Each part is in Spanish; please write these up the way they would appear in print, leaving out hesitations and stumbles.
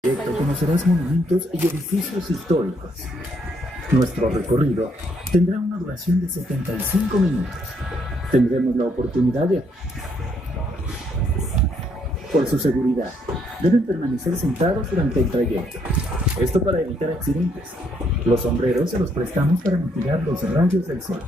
Conocerás monumentos y edificios históricos. Nuestro recorrido tendrá una duración de 75 minutos. Tendremos la oportunidad de... Por su seguridad, deben permanecer sentados durante el trayecto. Esto para evitar accidentes. Los sombreros se los prestamos para mitigar los rayos del sol.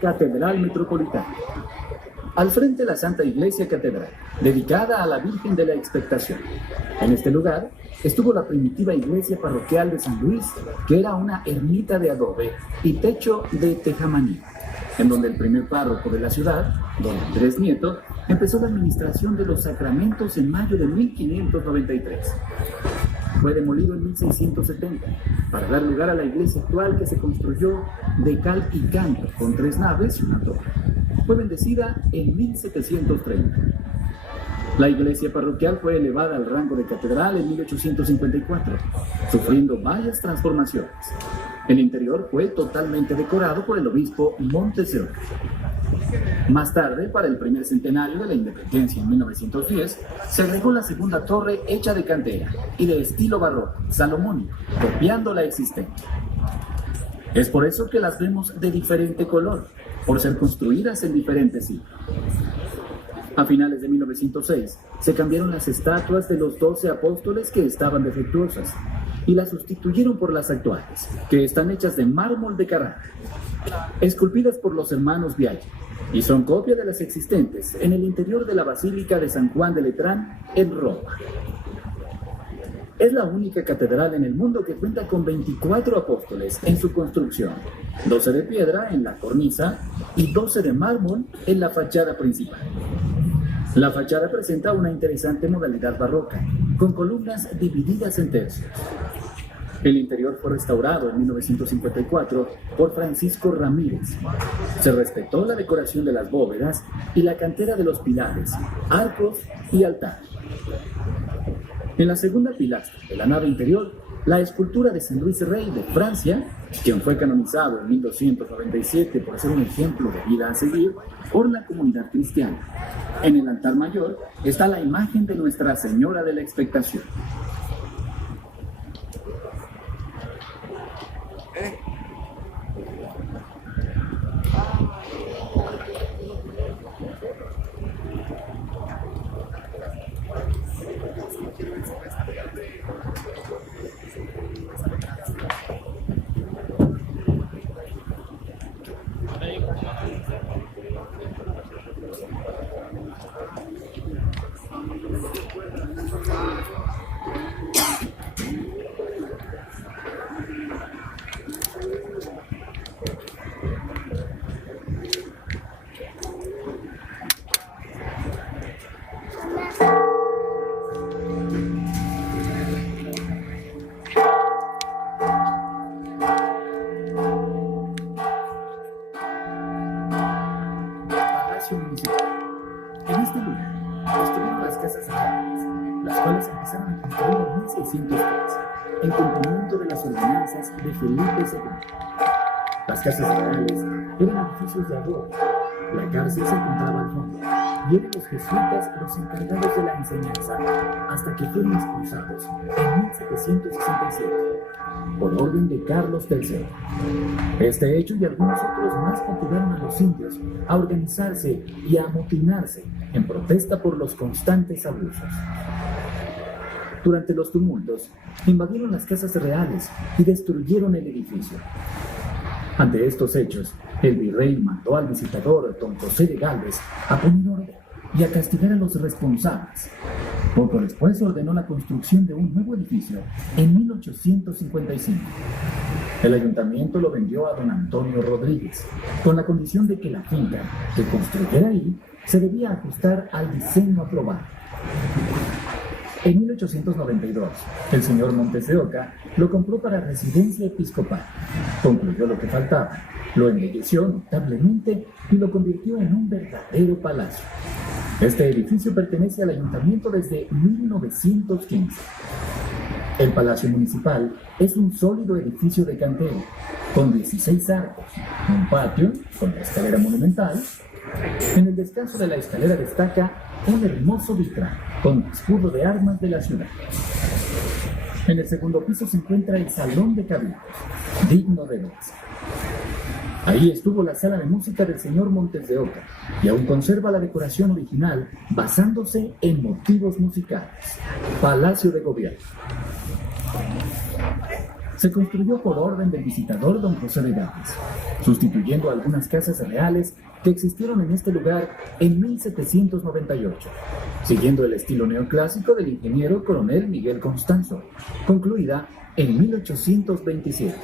Catedral Metropolitana. Al frente la Santa Iglesia Catedral, dedicada a la Virgen de la Expectación. En este lugar estuvo la primitiva iglesia parroquial de San Luis, que era una ermita de adobe y techo de tejamaní, en donde el primer párroco de la ciudad, don Andrés Nieto, empezó la administración de los sacramentos en mayo de 1593. Fue demolido en 1670 para dar lugar a la iglesia actual, que se construyó de cal y canto con 3 naves y una torre. Fue bendecida en 1730. La iglesia parroquial fue elevada al rango de catedral en 1854, sufriendo varias transformaciones. El interior fue totalmente decorado por el obispo Montesero. Más tarde, para el primer centenario de la independencia en 1910, se agregó la segunda torre hecha de cantera y de estilo barroco salomónico, copiando la existente. Es por eso que las vemos de diferente color, por ser construidas en diferentes siglos. A finales de 1906, se cambiaron las estatuas de los 12 apóstoles que estaban defectuosas y las sustituyeron por las actuales, que están hechas de mármol de Carrara, esculpidas por los hermanos Biaggi, y son copia de las existentes en el interior de la Basílica de San Juan de Letrán, en Roma. Es la única catedral en el mundo que cuenta con 24 apóstoles en su construcción, 12 de piedra en la cornisa y 12 de mármol en la fachada principal. La fachada presenta una interesante modalidad barroca, con columnas divididas en tercios. El interior fue restaurado en 1954 por Francisco Ramírez. Se respetó la decoración de las bóvedas y la cantera de los pilares, arcos y altar. En la segunda pilastra de la nave interior, la escultura de San Luis Rey de Francia, quien fue canonizado en 1297 por ser un ejemplo de vida a seguir por la comunidad cristiana. En el altar mayor está la imagen de Nuestra Señora de la Expectación. En este lugar estuvieron las casas reales, las cuales empezaron a construir en 1603, en cumplimiento de las ordenanzas de Felipe II. Las casas reales eran edificios de adobe. La cárcel se encontraba al fondo, y eran los jesuitas los encargados de la enseñanza, hasta que fueron expulsados en 1767, por orden de Carlos III. Este hecho y algunos otros más motivaron a los indios a organizarse y a amotinarse en protesta por los constantes abusos. Durante los tumultos, invadieron las casas reales y destruyeron el edificio. Ante estos hechos, el virrey mandó al visitador don José de Gálvez a poner orden y a castigar a los responsables. Poco después ordenó la construcción de un nuevo edificio en 1855. El ayuntamiento lo vendió a don Antonio Rodríguez, con la condición de que la finca que construyera ahí se debía ajustar al diseño aprobado. En 1892, el señor Montes de Oca lo compró para residencia episcopal, concluyó lo que faltaba, lo embelleció notablemente y lo convirtió en un verdadero palacio. Este edificio pertenece al ayuntamiento desde 1915. El Palacio Municipal es un sólido edificio de cantera, con 16 arcos, un patio con la escalera monumental. En el descanso de la escalera destaca un hermoso vitral con escudo de armas de la ciudad. En el segundo piso se encuentra el Salón de Cabildos, digno de verse. Ahí estuvo la sala de música del señor Montes de Oca y aún conserva la decoración original basándose en motivos musicales. Palacio de Gobierno. Se construyó por orden del visitador don José de Gálvez, sustituyendo algunas casas reales que existieron en este lugar en 1798, siguiendo el estilo neoclásico del ingeniero coronel Miguel Constanzo, concluida en 1827.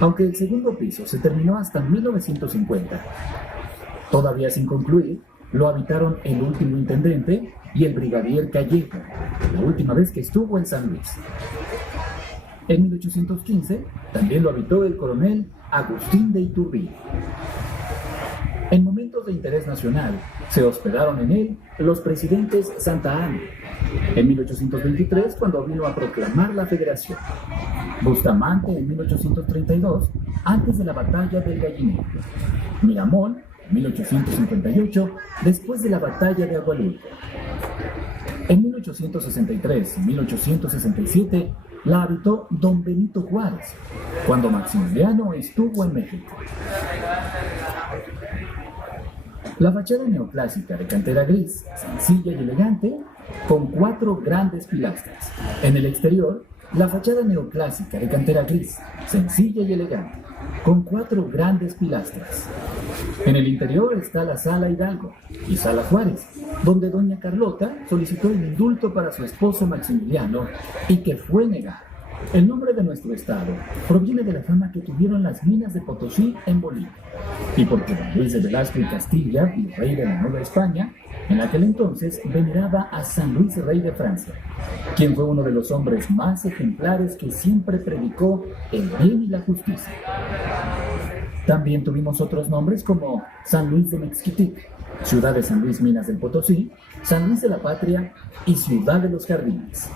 Aunque el segundo piso se terminó hasta 1950, todavía sin concluir, lo habitaron el último intendente y el brigadier Callejo, la última vez que estuvo en San Luis. En 1815 también lo habitó el coronel Agustín de Iturbide. En momentos de interés nacional se hospedaron en él los presidentes Santa Anna, en 1823 cuando vino a proclamar la federación, Bustamante en 1832 antes de la batalla del Gallinero, Miramón en 1858 después de la batalla de Agualulco. En 1863 y 1867 la habitó don Benito Juárez, cuando Maximiliano estuvo en México. La fachada neoclásica de cantera gris, sencilla y elegante, con 4 grandes pilastras. En el exterior, la fachada neoclásica de cantera gris, sencilla y elegante, con 4 grandes pilastras. En el interior está la Sala Hidalgo y Sala Juárez, donde doña Carlota solicitó el indulto para su esposo Maximiliano y que fue negado. El nombre de nuestro estado proviene de la fama que tuvieron las minas de Potosí en Bolivia, y porque don Luis de Velasco y Castilla, virrey de la Nueva España, en aquel entonces veneraba a San Luis, rey de Francia, quien fue uno de los hombres más ejemplares que siempre predicó el bien y la justicia. También tuvimos otros nombres como San Luis de Mexquitic, Ciudad de San Luis Minas del Potosí, San Luis de la Patria y Ciudad de los Jardines.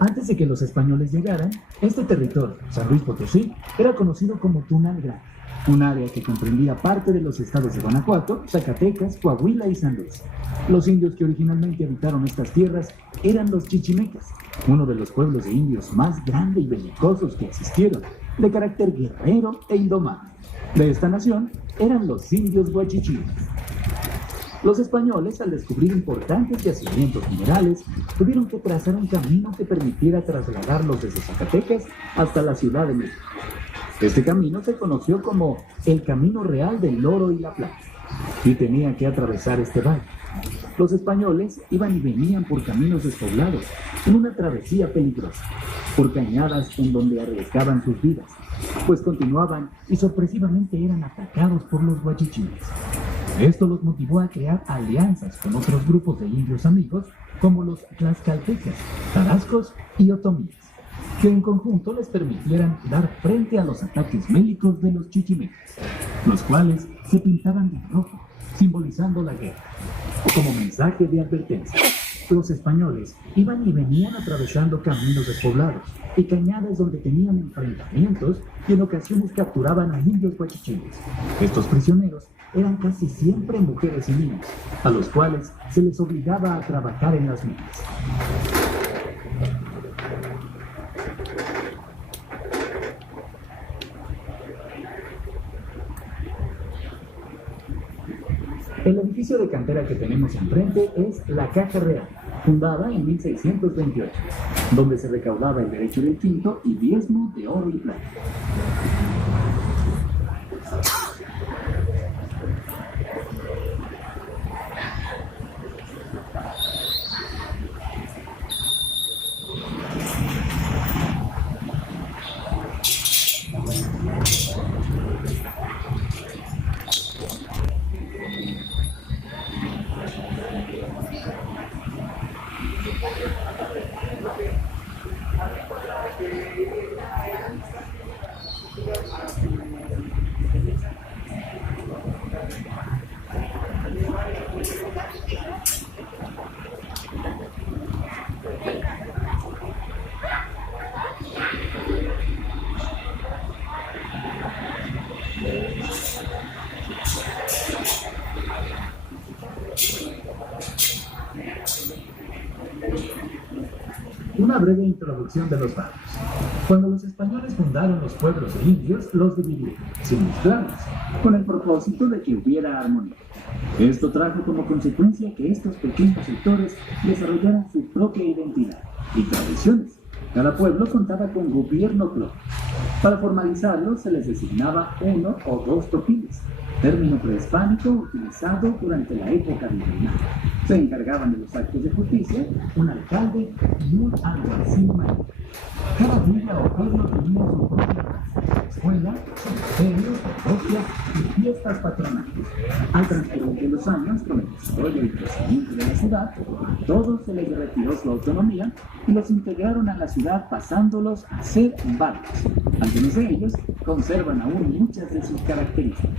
Antes de que los españoles llegaran, este territorio, San Luis Potosí, era conocido como Tunal Grande, un área que comprendía parte de los estados de Guanajuato, Zacatecas, Coahuila y San Luis. Los indios que originalmente habitaron estas tierras eran los chichimecas, uno de los pueblos de indios más grandes y belicosos que existieron, de carácter guerrero e indomable. De esta nación eran los indios guachichiles. Los españoles, al descubrir importantes yacimientos minerales, tuvieron que trazar un camino que permitiera trasladarlos desde Zacatecas hasta la Ciudad de México. Este camino se conoció como el Camino Real del Oro y la Plata, y tenía que atravesar este valle. Los españoles iban y venían por caminos despoblados, en una travesía peligrosa, por cañadas en donde arriesgaban sus vidas, pues continuaban y sorpresivamente eran atacados por los guachichiles. Esto los motivó a crear alianzas con otros grupos de indios amigos como los tlaxcaltecas, tarascos y otomíes, que en conjunto les permitieran dar frente a los ataques bélicos de los chichimecas, los cuales se pintaban de rojo, simbolizando la guerra, como mensaje de advertencia. Los españoles iban y venían atravesando caminos despoblados y cañadas donde tenían enfrentamientos y en ocasiones capturaban a indios guachichiles. Estos prisioneros eran casi siempre mujeres y niños, a los cuales se les obligaba a trabajar en las minas. El edificio de cantera que tenemos enfrente es la Caja Real, fundada en 1628, donde se recaudaba el derecho del quinto y diezmo de oro y plata. Una breve introducción de los barrios. Cuando los españoles fundaron los pueblos indios, los dividieron, sin mezclarlos, con el propósito de que hubiera armonía. Esto trajo como consecuencia que estos pequeños sectores desarrollaran su propia identidad y tradiciones. Cada pueblo contaba con gobierno propio. Para formalizarlo se les designaba uno o dos topiles, término prehispánico utilizado durante la época virreinal. Se encargaban de los actos de justicia un alcalde y un alguacil mayor. Cada villa o pueblo tenía su propia casa, escuela, cementerio, parroquia y fiestas patronales. Al transcurrir de los años, con el desarrollo y crecimiento de la ciudad, a todos se les retiró su autonomía y los integraron a la ciudad pasándolos a ser barrios. Algunos de ellos conservan aún muchas de sus características.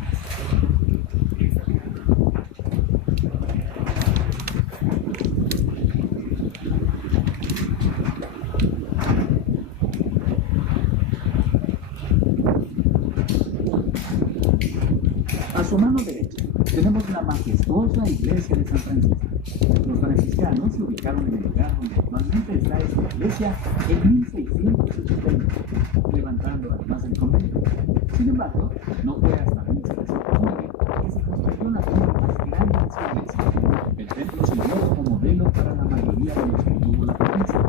A su mano derecha tenemos la majestuosa iglesia de San Francisco. Los franciscanos se ubicaron en el lugar donde actualmente está esta iglesia en 1689, levantando además el convento. Sin embargo, no fue hasta 1709 que se construyó la torre más grande de su iglesia. El templo sirvió como modelo para la mayoría de los que tuvo la provincia,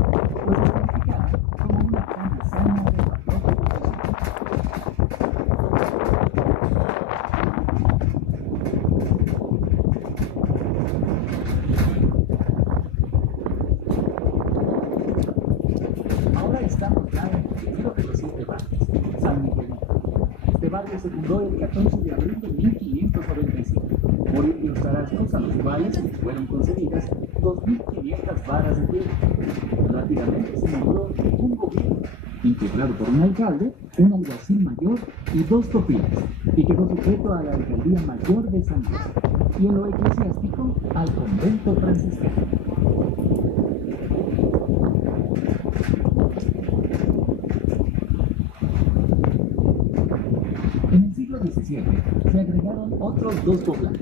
pues es calificada como una zona sana de barroco. Ahora estamos ya en el primero de los 7 barrios, San Miguelito. Este barrio se fundó el 14 de abril de 1595 por indios tarascos a los cuales les fueron concedidas 2.500 varas de tierra. Rápidamente se nombró un gobierno integrado por un alcalde, un alguacil mayor y 2 topiles, y quedó sujeto a la alcaldía mayor de San Luis y en lo eclesiástico al convento franciscano. En el siglo XVII se agregaron otros 2 poblados.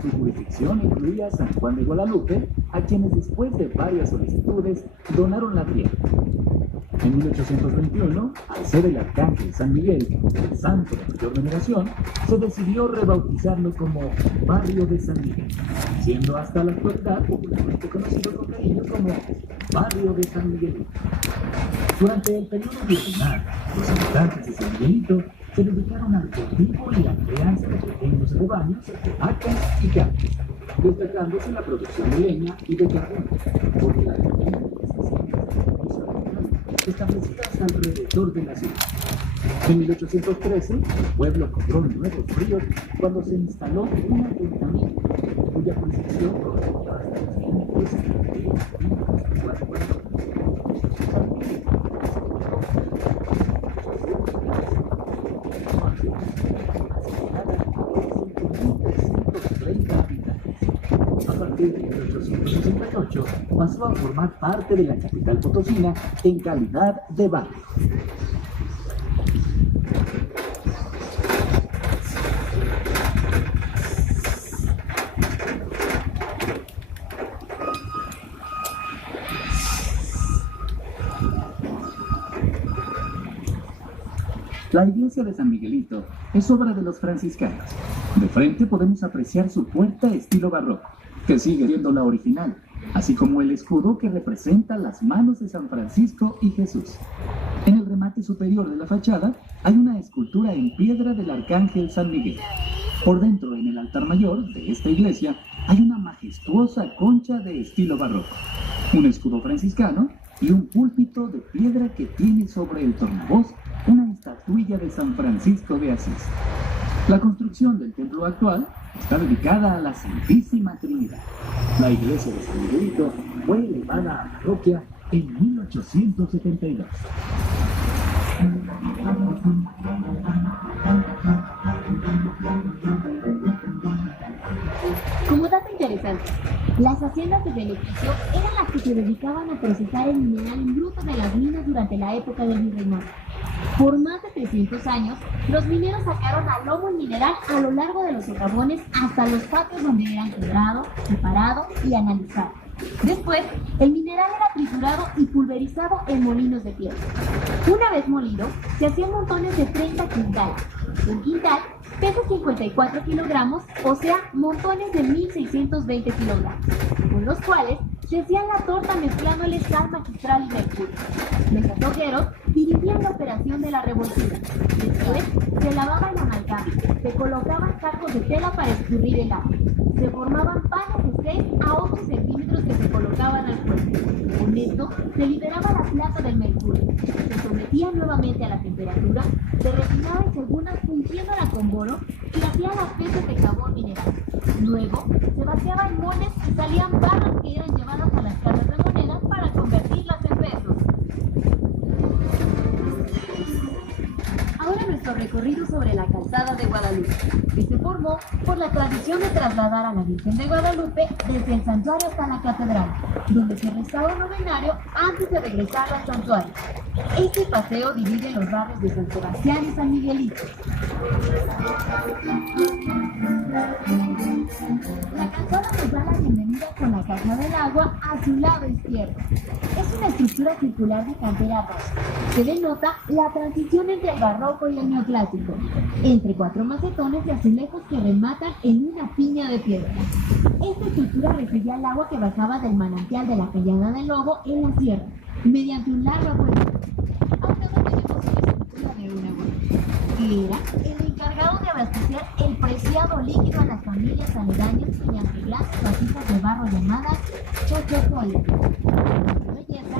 Su jurisdicción incluía San Juan de Guadalupe, a quienes después de varias solicitudes donaron la tierra. En 1821, al ser el arcángel San Miguel el santo de mayor veneración, se decidió rebautizarlo como Barrio de San Miguel, siendo hasta la actualidad popularmente conocido con cariño como Barrio de San Miguelito. Durante el periodo virreinal, los habitantes de San Miguelito se dedicaron al cultivo y la crianza de pequeños rebaños de vacas y cabras, destacándose la producción de leña y de carbón, porque la vivienda establecidas alrededor de la ciudad. En 1813, el pueblo cobró nuevos ríos cuando se instaló un ayuntamiento, cuya construcción correspondió hasta los límites de los A partir de 1868 pasó a formar parte de la capital potosina en calidad de barrio. La iglesia de San Miguelito es obra de los franciscanos. De frente podemos apreciar su puerta estilo barroco, que sigue siendo la original, así como el escudo que representa las manos de San Francisco y Jesús. En el remate superior de la fachada hay una escultura en piedra del arcángel San Miguel. Por dentro, en el altar mayor de esta iglesia, hay una majestuosa concha de estilo barroco, un escudo franciscano y un púlpito de piedra que tiene sobre el tornavoz una estatuilla de San Francisco de Asís. La construcción del templo actual está dedicada a la Santísima Trinidad. La iglesia de San Miguelito fue elevada a parroquia en 1872. Como dato interesante, las haciendas de beneficio eran las que se dedicaban a procesar el mineral en bruto de las minas durante la época del virreinato. Por más de 300 años, los mineros sacaron a lomo el mineral a lo largo de los socavones hasta los patios donde eran quebrado, separado y analizado. Después, el mineral era triturado y pulverizado en molinos de piedra. Una vez molido, se hacían montones de 30 quintales. Un quintal pesa 54 kilogramos, o sea, montones de 1.620 kilogramos, con los cuales se hacía la torta mezclándole sal magistral y mercurio. Los azogueros dirigían la operación de la revoltura. Después, se lavaba en amalgama, se colocaban sacos de tela para escurrir el agua. Se formaban panes de 6 a 8 centímetros que se colocaban al fuego. Con esto, se liberaba la plata del mercurio. Se sometía nuevamente a la temperatura, se refinaba en segundas fundiéndola con boro y hacía las piezas de jabón mineral. Luego, se vaciaba en moles y salían barras que eran llevadas a las casas de monedas para convertirlas en pesos. Ahora nuestro recorrido sobre la calzada de Guadalupe, que se formó por la tradición de trasladar a la Virgen de Guadalupe desde el santuario hasta la catedral, donde se rezaba un novenario antes de regresar al santuario. Este paseo divide los barrios de San Sebastián y San Miguelito. La calzada nos da la bienvenida con la Casa del Agua a su lado izquierdo. Es una estructura circular de cantera rosa, que denota la transición entre el barroco y el neoclásico, entre 4 macetones de azulejos que rematan en una piña de piedra. Esta estructura recibía el agua que bajaba del manantial de la Cañada del Lobo en la sierra, mediante un largo acueducto. Ahora tenemos una estructura de una agua, que era el encargado de abastecer el preciado líquido a las familias aledañas mediante grandes vasijas de barro llamadas chochocoles. Su belleza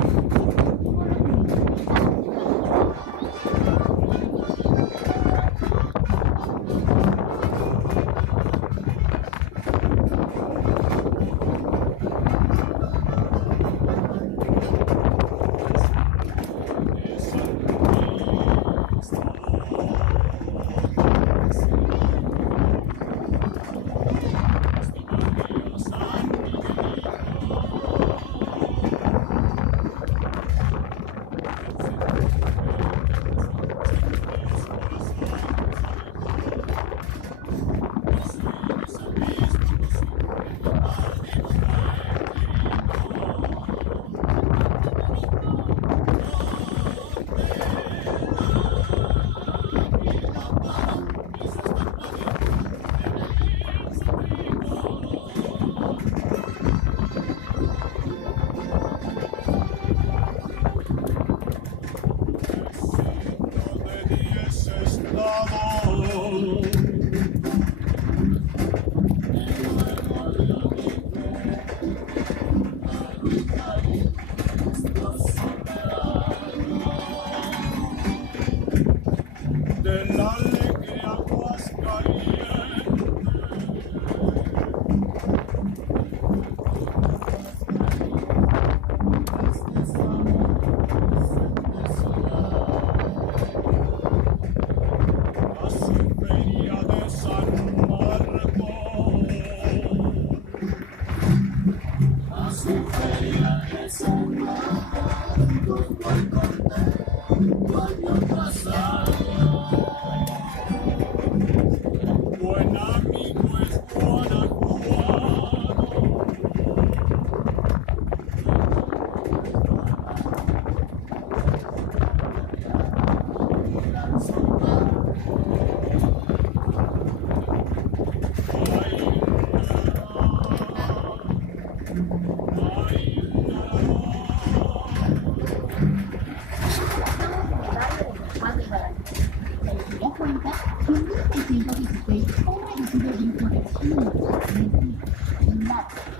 y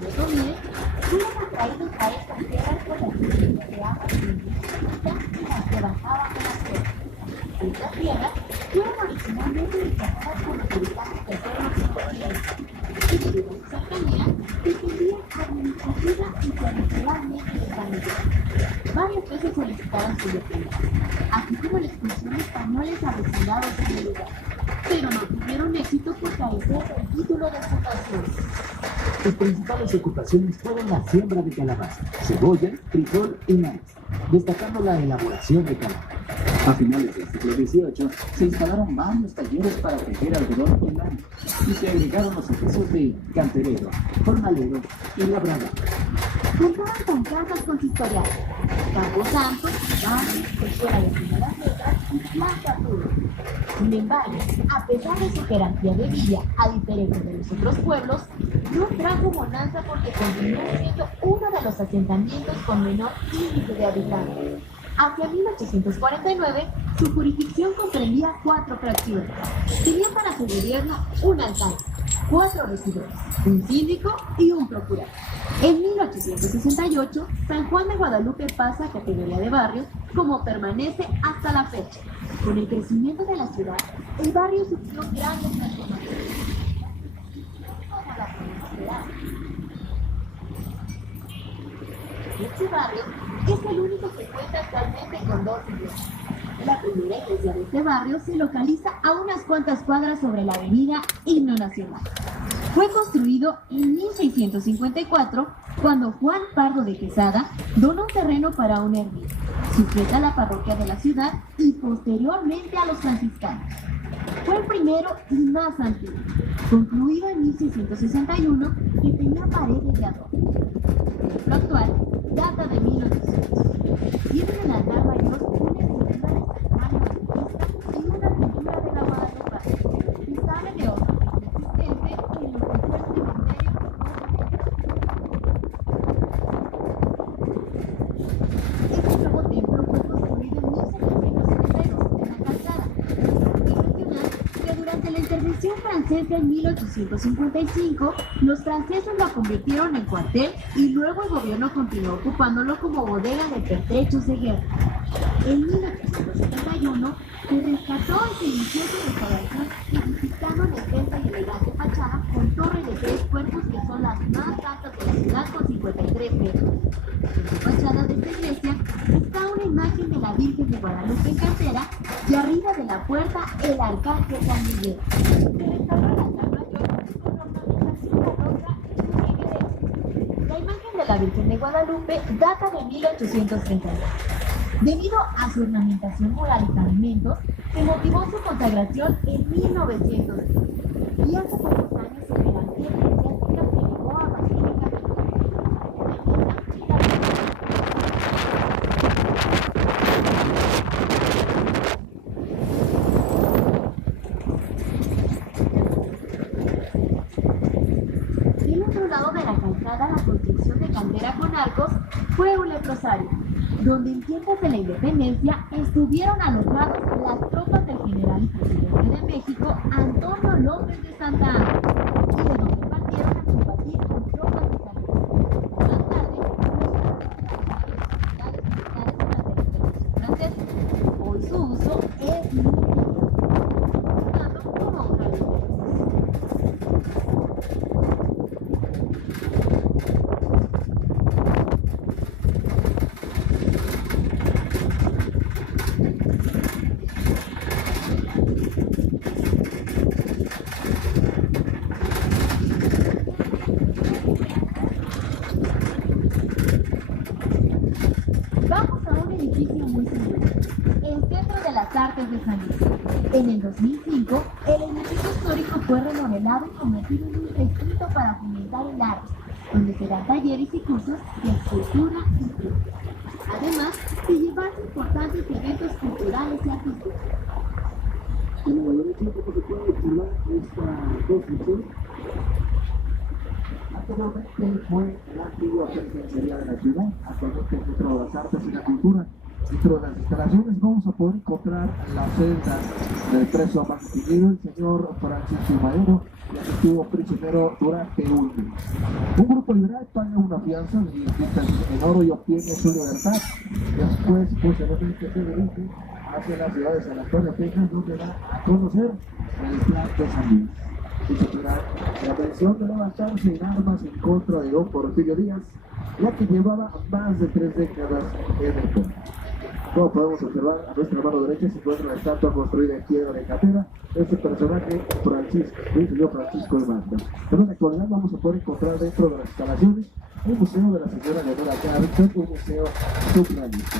otomíes fueron atraídos a estas tierras por las corrientes de agua y las que bajaban de las tierras. Estas tierras fueron originalmente desplazadas por los habitantes del pueblo occidente, y debido a su cercanía, dependían administrativa y territorialmente de España. Varias veces solicitaron su independencia, así como la expulsión de españoles avecindados en el lugar, pero no tuvieron éxito por carecer del título de fundación. Sus principales ocupaciones fueron la siembra de calabaza, cebolla, frijol y maíz, destacando la elaboración de calabaza. A finales del siglo XVIII se instalaron varios talleres para tejer algodón y lana y se agregaron los oficios de canterero, jornalero y labrador. Contaban con casas consistoriales, camposanto, bancos, escuela de primeras letras y plaza azul. Sin embargo, a pesar de su jerarquía de villa, a diferencia de los otros pueblos, no trajo bonanza porque continuó siendo uno de los asentamientos con menor índice de habitantes. Hacia 1849, su jurisdicción comprendía 4 fracciones. Tenía para su gobierno un alcalde, 4 regidores, un síndico y un procurador. En 1868, San Juan de Guadalupe pasa a categoría de barrio, como permanece hasta la fecha. Con el crecimiento de la ciudad, el barrio sufrió grandes transformaciones. Este barrio es el único que cuenta actualmente con 2 iglesias. La primera iglesia de este barrio se localiza a unas cuantas cuadras sobre la avenida Himno Nacional. Fue construido en 1654 cuando Juan Pardo de Quesada donó un terreno para una ermita, sujeta a la parroquia de la ciudad y posteriormente a los franciscanos. Fue el primero y más antiguo, concluido en 1661 y tenía paredes de adorno. El templo actual data de 1800. Tiene en el altar mayor una escultura de San Juan Bautista y una pintura de la Guadalupe, y sabe de otro existente en lo que fue el cementerio. Este nuevo templo fue construido en 1772 en la calzada. Es mencionar que durante la intervención francesa en 1855, los franceses lo convirtieron en cuartel y luego el gobierno continuó ocupándolo como bodega de pertrechos de guerra. En 1871 se rescató y se inició su restauración edificando una extensa y elegante fachada con torre de 3 cuerpos que son las más altas de la ciudad con 53 metros. En la fachada de esta iglesia está una imagen de la Virgen de Guadalupe en cantera y arriba de la puerta el arcángel San Miguel. Se restauró el altar mayor con ornamentación barroca y una iglesia. La imagen de la Virgen de Guadalupe data de 1832. Debido a su ornamentación mural y pavimentos, se motivó su consagración en 1900 y hace pocos años su jerarquía eclesiástica se elevó a Basílica de Del otro lado de la calzada, la construcción de cantera con arcos fue un leprosario, donde en tiempos de la independencia estuvieron alojados las tropas del general y presidente de México, Antonio López de Santa Anna, y de donde partieron a combatir con tropas de San Luis. Más tarde, los militares durante la intervención francesa. Hoy su uso es muy funcionando como un jardín de Vamos a un edificio muy singular, el Centro de las Artes de San Luis. En el 2005, el edificio histórico fue remodelado y convertido en un recinto para fomentar el arte, donde se dan talleres y cursos de escultura y pintura, además de llevarse importantes eventos culturales y artísticos. En el mayor tiempo que se puede observar esta construcción, anteriormente fue la antigua penitenciaría de la ciudad, actualmente el Centro de las Artes y la Cultura. Dentro de las instalaciones vamos a poder encontrar la celda del preso más detenido, el señor Francisco Madero, ya que estuvo prisionero durante un mes. Un grupo liberal paga una fianza de 10 en oro y obtiene su libertad. Después, posteriormente, se dirige hacia la ciudad de San Antonio, Texas, donde va a conocer el plan de San Luis. La presión de levantarse en armas en contra de don Porfirio Díaz, ya que llevaba más de 3 décadas en el poder. Como podemos observar, a nuestra mano derecha se encuentra la estatua construida en piedra de Catera. Este personaje, Francisco, el señor Francisco de Manta. Pero en la actualidad vamos a poder encontrar dentro de las instalaciones un museo de la señora Leonora Carrington, un museo surrealista.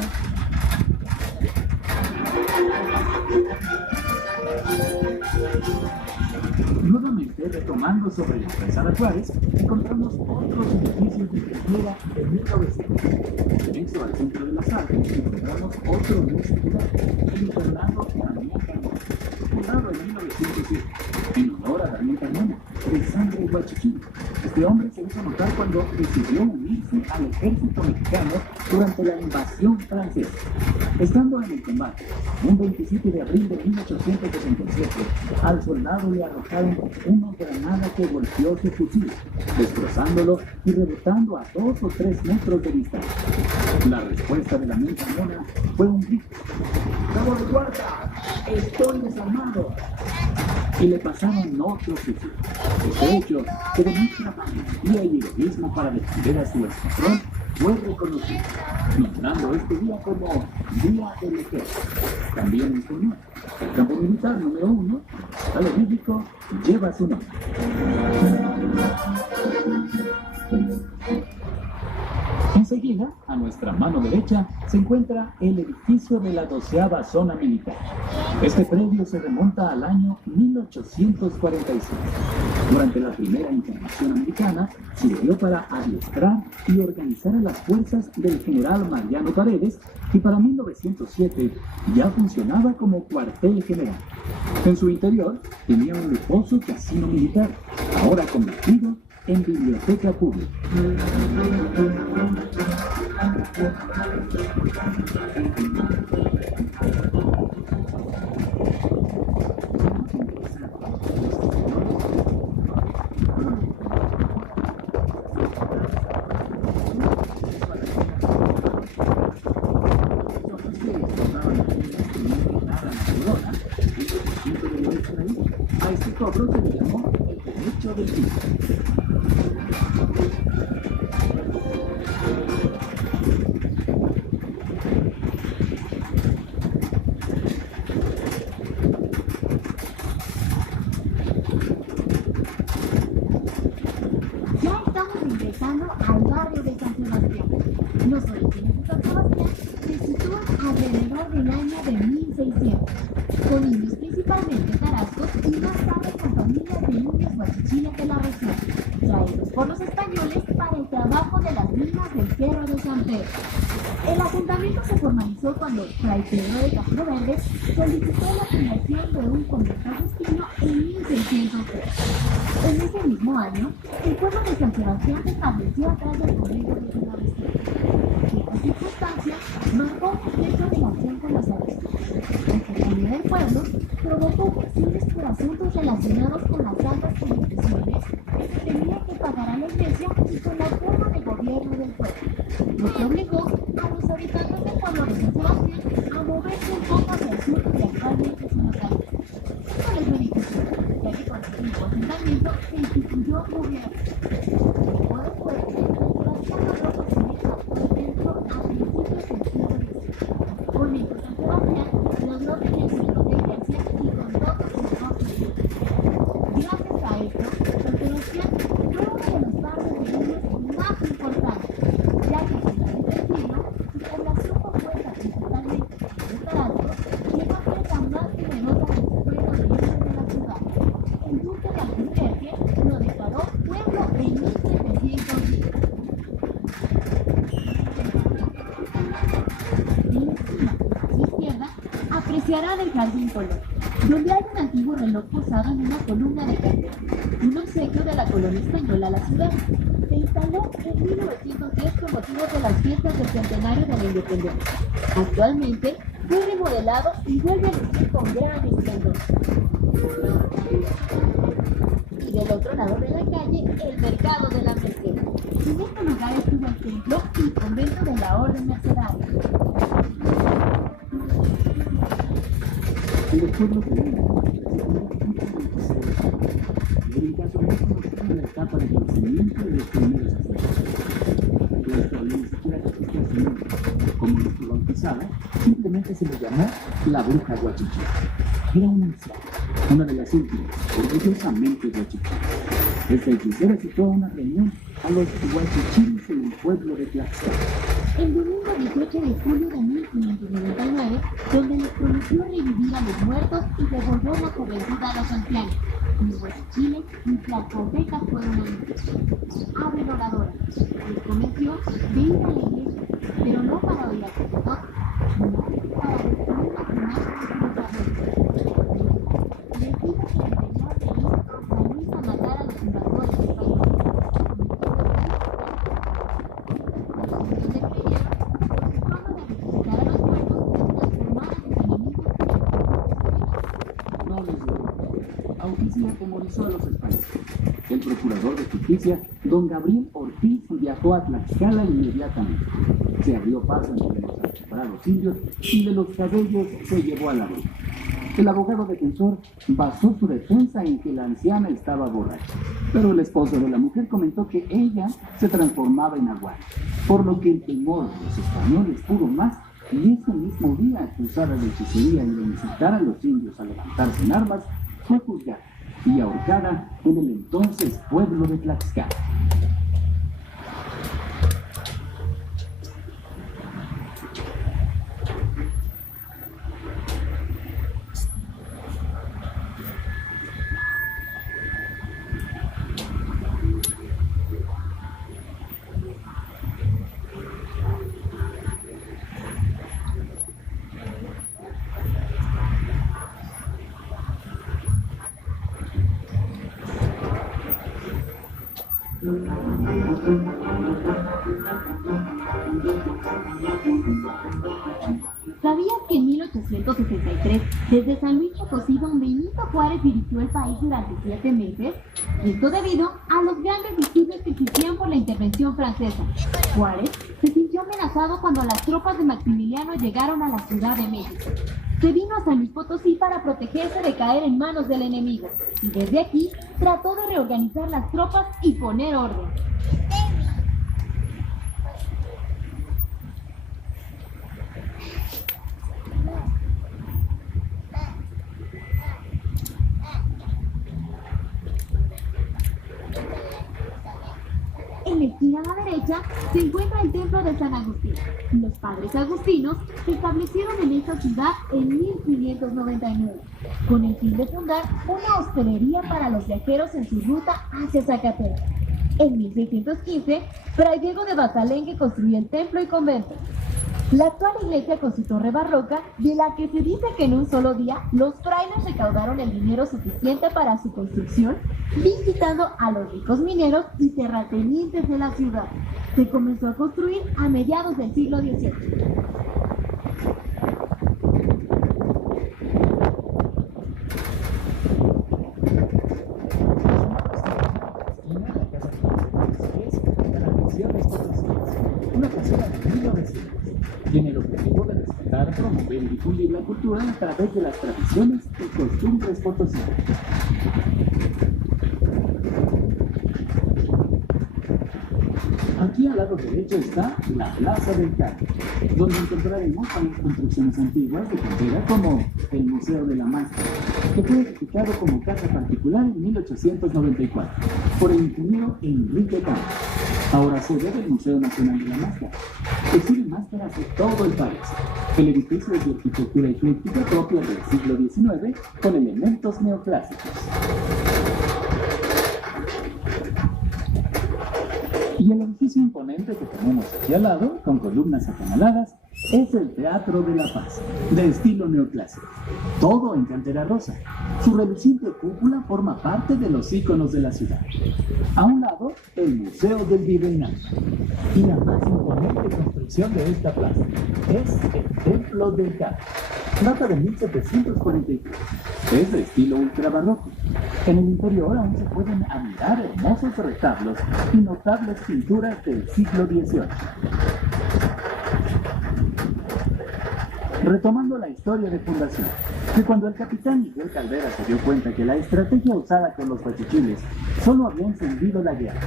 Nuevamente, retomando sobre la calzada Juárez, encontramos otros edificios de pintura de 1900. En eso, al centro de las artes, encontramos otro muy singular, el internado Damián Carmona, fundado en 1907, en honor a Damián Carmona, de sangre huachichí. Este hombre se hizo notar cuando decidió unirse al ejército mexicano durante la invasión francesa. Estando en el combate, un 27 de abril de 1867, al soldado le arrojaron una granada que golpeó su fusil, destrozándolo y rebotando a 2 o 3 metros de distancia. La respuesta de la mente mona fue un grito: ¡Cabo de guarda! ¡Estoy desarmado! Y le pasaron otro fusil. Este hecho, que demuestra valentía y heroísmo para defender a su escuadrón, fue reconocido, nombrando este día como Día del Ejército. También informó: el campo militar número 1, Estado Bíblico, lleva su nombre. Enseguida, a nuestra mano derecha, se encuentra el edificio de la 12ª Zona Militar. Este predio se remonta al año 1846. Durante la primera intervención americana, sirvió para adiestrar y organizar a las fuerzas del general Mariano Paredes, y para 1907 ya funcionaba como cuartel general. En su interior tenía un lujoso casino militar, ahora convertido en biblioteca pública. A este cobro se le llamó el derecho del piso. Ya estamos ingresando al barrio de San Sebastián. Los orígenes de San Sebastián se sitúan alrededor del año de 1600, con indios principalmente tarascos y más tarde con familias de indios huachichiles de la región, traídos por los españoles para el trabajo de las minas del Cerro de San Pedro. El asentamiento se formalizó cuando Fray Pedro de Castro Verde solicitó la fundación de un convento agustino en 1603. En ese mismo año, el pueblo de San Sebastián se estableció atrás del convento de San Agustín. Esta circunstancia marcó un estrecha relación con los agustíes. La cercanía del pueblo provocó presiones por asuntos relacionados con las altas contribuciones que se tenía que pagar a la iglesia y con la forma de gobierno del pueblo, lo que obligó a los habitantes del pueblo de San Sebastián a moverse un poco hacia el sur que actualmente es una calle. Esto les benefició, ya que con el nuevo asentamiento se instituyó gobierno. Tiempo después, la Sebastián logró conseguir el centro a principios del siglo XIX. Con esto San Sebastián logró tener su propia iglesia y contó con su propio templo. Gracias a esto, San Sebastián fue uno de los barrios de niños más importantes, ya que a finales del siglo su población compuesta principalmente de tarascos llegó a ser la más numerosa del pueblo de niños de la ciudad. El duque de Alburquerque lo declaró pueblo en 1710. En la esquina, a su izquierda, apreciarán el Jardín Colón, donde hay un antiguo reloj posado en una columna de cartón, un obsequio de la colonia española a la ciudad. Se instaló en 1910 con motivo de las fiestas del centenario de la independencia. Actualmente fue remodelado y vuelve a lucir con gran esplendor. Y del otro lado de la calle, el mercado de la Merced. En este lugar estuvo el templo y convento de la Orden Mercedaria. En el pueblo de Lima, en caso muy conocido en la etapa de crecimiento de los primeros asentamientos. Pero todavía ni siquiera existía su nombre. Como no fue bautizada, simplemente se le llamó la bruja Huachichil. Era una anciana, una de las últimas, orgullosamente Huachichil. Esta hechicera citó a una reunión a los Huachichiles en el pueblo de Tlaxcala. El domingo 18 de julio de 1599, donde les prometió revivir a los muertos y devolver la juventud a los ancianos. Ni Huachichiles ni tlaxcaltecas fueron oídos. Abre la oradora. Les convenció de ir a la iglesia, pero no para oír al sacerdote, sino para destruir las imágenes de los abuelos. Les dijo que el Señor de Luis a matar a los invasores del país. Aunque sí atemorizó a los españoles. El procurador de justicia, don Gabriel Ortiz, viajó a Tlaxcala inmediatamente. Se abrió paso entre los amparados indios y de los cabellos se llevó a la bruja. El abogado defensor basó su defensa en que la anciana estaba borracha, pero el esposo de la mujer comentó que ella se transformaba en agua, por lo que el temor de los españoles pudo más y ese mismo día, acusada de hechicería y de incitar a los indios a levantarse en armas, fue juzgada y ahorcada en el entonces pueblo de Tlaxcala. ¿Sabías que en 1863, desde San Luis Potosí, don Benito Juárez dirigió el país durante 7 meses? Esto debido a los grandes disturbios que existían por la intervención francesa. Juárez se sintió amenazado cuando las tropas de Maximiliano llegaron a la Ciudad de México. Se vino a San Luis Potosí para protegerse de caer en manos del enemigo, y desde aquí trató de reorganizar las tropas y poner orden. En la esquina a la derecha se encuentra el templo de San Agustín. Los padres agustinos se establecieron en esta ciudad en 1599, con el fin de fundar una hospedería para los viajeros en su ruta hacia Zacatecas. En 1615, Fray Diego de Bacalengue construyó el templo y convento. La actual iglesia con su torre barroca, de la que se dice que en un solo día los frailes recaudaron el dinero suficiente para su construcción, visitando a los ricos mineros y terratenientes de la ciudad. Se comenzó a construir a mediados del siglo XVIII. Una casera de 1900. Tiene el objetivo de respetar, promover y difundir la cultura a través de las tradiciones y costumbres potosinas. Aquí al lado derecho está la Plaza del Carmen, donde encontraremos varias construcciones antiguas de cantera como el Museo de la Máscara, que fue edificado como casa particular en 1894 por el ingeniero Enrique Campos, ahora sede del Museo Nacional de la Máscara. Exhibe máscaras de todo el país. El edificio es de arquitectura ecléctica propia del siglo XIX con elementos neoclásicos. Y el edificio imponente que tenemos aquí al lado, con columnas acanaladas, es el Teatro de la Paz, de estilo neoclásico. Todo en cantera rosa. Su reluciente cúpula forma parte de los íconos de la ciudad. A un lado, el Museo del Virreinato. Y la más imponente construcción de esta plaza es el Templo del Cabo. Data de 1743. Es de estilo ultrabarroco. En el interior aún se pueden admirar hermosos retablos y notables pinturas del siglo XVIII. Retomando la historia de fundación, que cuando el capitán Miguel Caldera se dio cuenta que la estrategia usada con los guachichiles solo había encendido la guerra.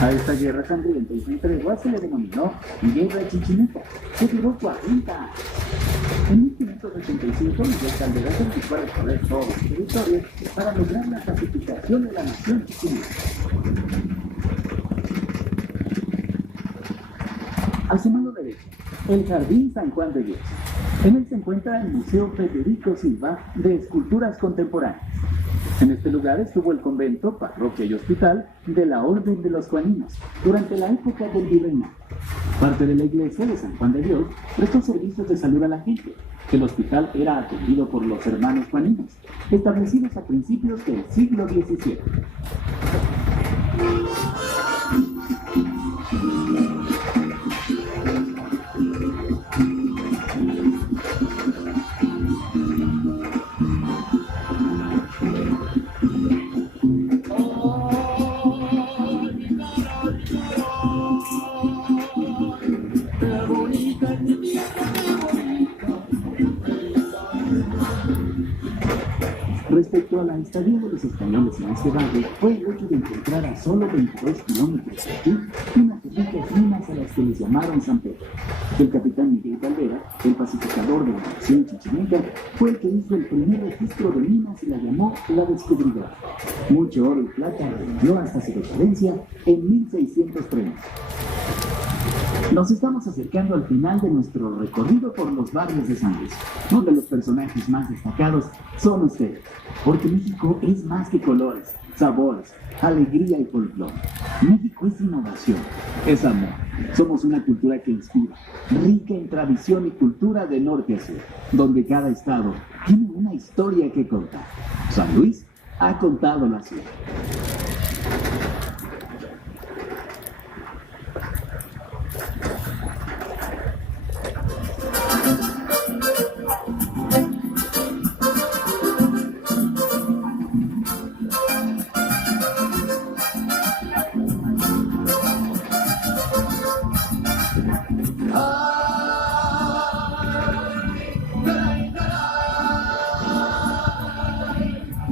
A esta guerra sangrienta y sin tregua se le denominó Guerra Chichinita, que duró 40 años. En 1585, Miguel Caldera se dedicó a recorrer todo el territorio para lograr la pacificación de la nación chichinita. A su mano derecha, el Jardín San Juan de Dios. En él se encuentra el Museo Federico Silva de Esculturas Contemporáneas. En este lugar estuvo el convento, parroquia y hospital de la Orden de los Juaninos durante la época del Virreinato. Parte de la iglesia de San Juan de Dios prestó servicios de salud a la gente. El hospital era atendido por los hermanos Juaninos, establecidos a principios del siglo XVII. Respecto a la estadía de los españoles en este valle, fue el hecho de encontrar a solo 22 kilómetros de aquí unas ricas minas a las que les llamaron San Pedro. El capitán Miguel Caldera, el pacificador de la nación chichimeca, fue el que hizo el primer registro de minas y la llamó la descubridora. Mucho oro y plata rindió hasta su decadencia en 1630. Nos estamos acercando al final de nuestro recorrido por los barrios de San Luis, donde los personajes más destacados son ustedes, porque México es más que colores, sabores, alegría y folclore. México es innovación, es amor. Somos una cultura que inspira, rica en tradición y cultura de norte a sur, donde cada estado tiene una historia que contar. San Luis ha contado la suya.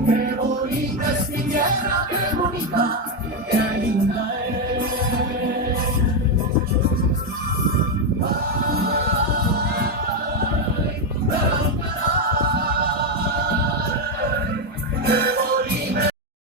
Qué bonita es mi tierra, qué bonita.